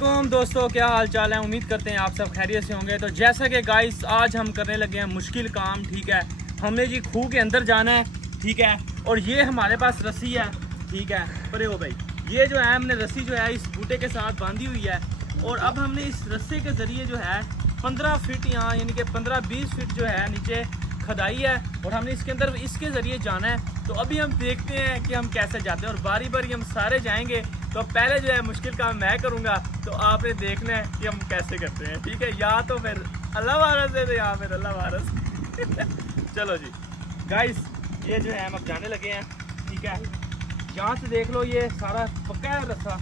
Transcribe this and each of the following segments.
दोस्तों क्या हाल चाल है। उम्मीद करते हैं आप सब खैरियत से होंगे। तो जैसा कि गाइस आज हम करने लगे हैं मुश्किल काम। ठीक है, हमने जी खूह के अंदर जाना है। ठीक है, और ये हमारे पास रस्सी है। ठीक है, अरे ओ भाई, ये जो है हमने रस्सी जो है इस बूटे के साथ बांधी हुई है। और अब हमने इस रस्से के ज़रिए जो है 15 फीट यहाँ यानी कि 15-20 फीट जो है नीचे खदाई है और हमने इसके अंदर इसके ज़रिए जाना है। तो अभी हम देखते हैं कि हम कैसे जाते हैं और बारी बारी हम सारे जाएंगे। तो पहले जो है मुश्किल काम मैं करूँगा, तो आपने देखना है कि हम कैसे करते हैं। ठीक है, या तो फिर अल्लाह वारस है तो या फिर अल्लाह वारस। चलो जी गाइस, ये जो है हम अब जाने लगे हैं। ठीक है, यहाँ से देख लो ये सारा पक्का है रास्ता,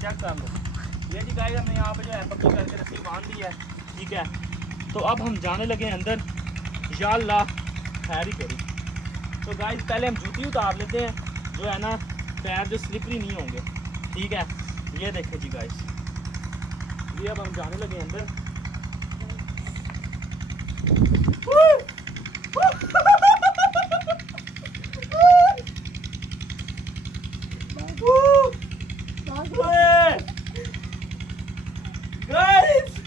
चेक कर लो। ये जी गाइस हमने यहाँ पे जो है पक्की करके रस्सी बांध दी है। ठीक है, तो अब हम जाने लगे हैं अंदर, या अल्लाह खैर ही करी। तो गाइस पहले हम जूती उतार लेते हैं, जो है ना पैर जो स्लिपरी नहीं होंगे। ठीक है, ये देखें जी गाइस, ये अब हम जाने लगे अंदर। गाइस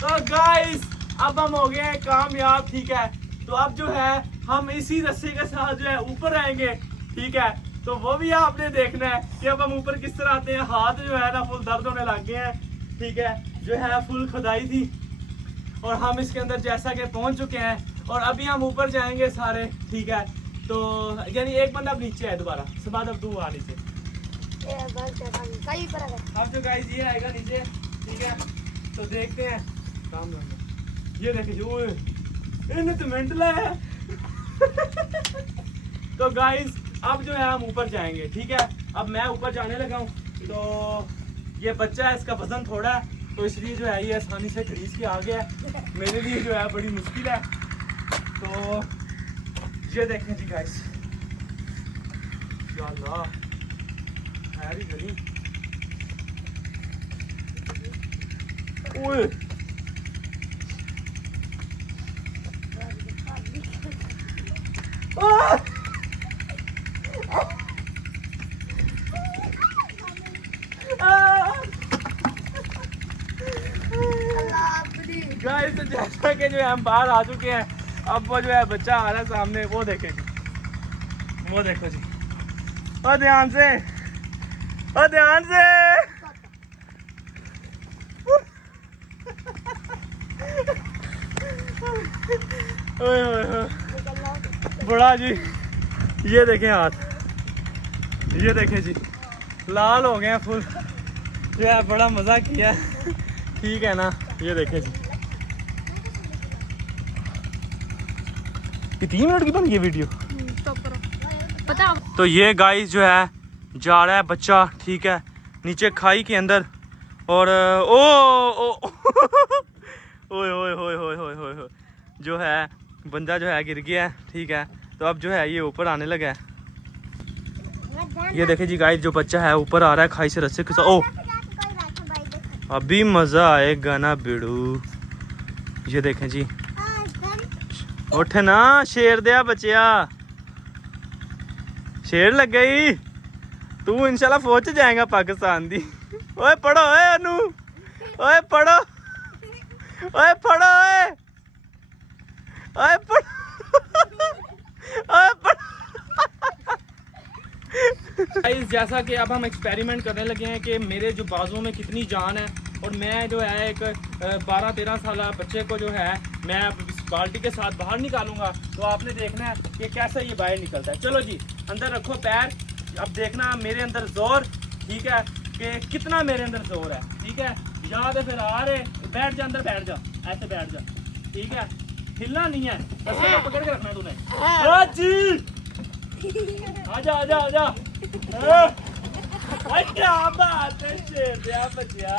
तो गाइस अब हम हो गए हैं कामयाब। ठीक है, तो अब जो है हम इसी रस्से के साथ जो है ऊपर आएंगे। ठीक है, तो वो भी आपने देखना है कि अब हम ऊपर किस तरह आते हैं। हाथ जो है ना फुल दर्द होने लग गए हैं। ठीक है, जो है फुल खुदाई थी और हम इसके अंदर जैसा कि पहुंच चुके हैं और अभी हम ऊपर जाएंगे सारे। ठीक है, तो यानी एक बंदा अब नीचे है दोबारा, सबाद अब तू आ नीचे। अब जो गाइस ये आएगा नीचे। ठीक है, तो देखते हैं काम करना। ये देखिए जो इन्हें तो मेंटल है। तो गाइस अब जो है हम ऊपर जाएंगे। ठीक है, अब मैं ऊपर जाने लगा हूँ। तो ये बच्चा है, इसका वजन थोड़ा है, तो इसलिए जो है ये आसानी से खरीद के आ गया है। मेरे लिए जो है बड़ी मुश्किल है। तो ये देखें जी गाइस, या अल्लाह खैर ही करी। ओए गाइस, तो जैसा कि जो है हम बाहर आ चुके हैं, अब वो जो है बच्चा आ रहा है सामने, वो देखे जी, वो देखो जी। और ध्यान से, और ध्यान से। ओए ओए ओए बड़ा जी, ये देखें हाथ, ये देखें जी लाल हो गए हैं फुल। जो है बड़ा मज़ा किया। ठीक है ना, ये देखें जी, 3 मिनट की बन गई वीडियो। पता। तो ये गाइस जो है जा रहा है बच्चा। ठीक है, नीचे खाई के अंदर और ओ ओए ओए ओए ओए ओए ओए जो है बंदा जो है गिर गया है। ठीक है, तो अब जो है ये ऊपर आने लगा है। ये देखे जी गाइस, जो बच्चा है ऊपर आ रहा है खाई से रस्से के साथ। ओ अभी मजा आएगा ना बिड़ू। ये देखें जी, उठ ना शेर दिया बचिया, शेर लग गई। तू इंशाल्लाह फौज च जाएगा पाकिस्तान दी। ओए पढ़ो ओए अनु, ओए पढ़ो, ओए पढ़ो, ओए ओए पढ़ो, ओए पढ़ो। गाइस जैसा कि अब हम एक्सपेरिमेंट करने लगे हैं कि मेरे जो बाजुओं में कितनी जान है और मैं जो है एक 12-13 साल बच्चे को जो है मैं बाल्टी के साथ बाहर निकालूंगा। तो आपने देखना है कि कैसे ये बाहर निकलता है। चलो जी, अंदर रखो पैर, अब देखना मेरे अंदर जोर। ठीक है, कि कितना मेरे अंदर जोर है। ठीक है, याद है फिर आ रहे, बैठ जा अंदर, बैठ जा, ऐसे बैठ जा। ठीक है, हिलना नहीं है, रस्से को पकड़ के रखना है तूने। जी आजा आजा आजा। क्या बात है शेर दिया बचिया।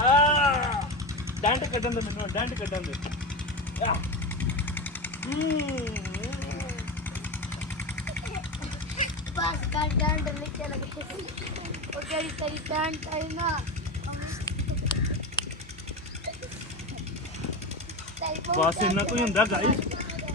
डंड कटन दे मैनू, डंड कटन दे। बस का डंड नीचे लगे और तेरी डंड है ना। बस इन्ना कोई हुंदा गाइस।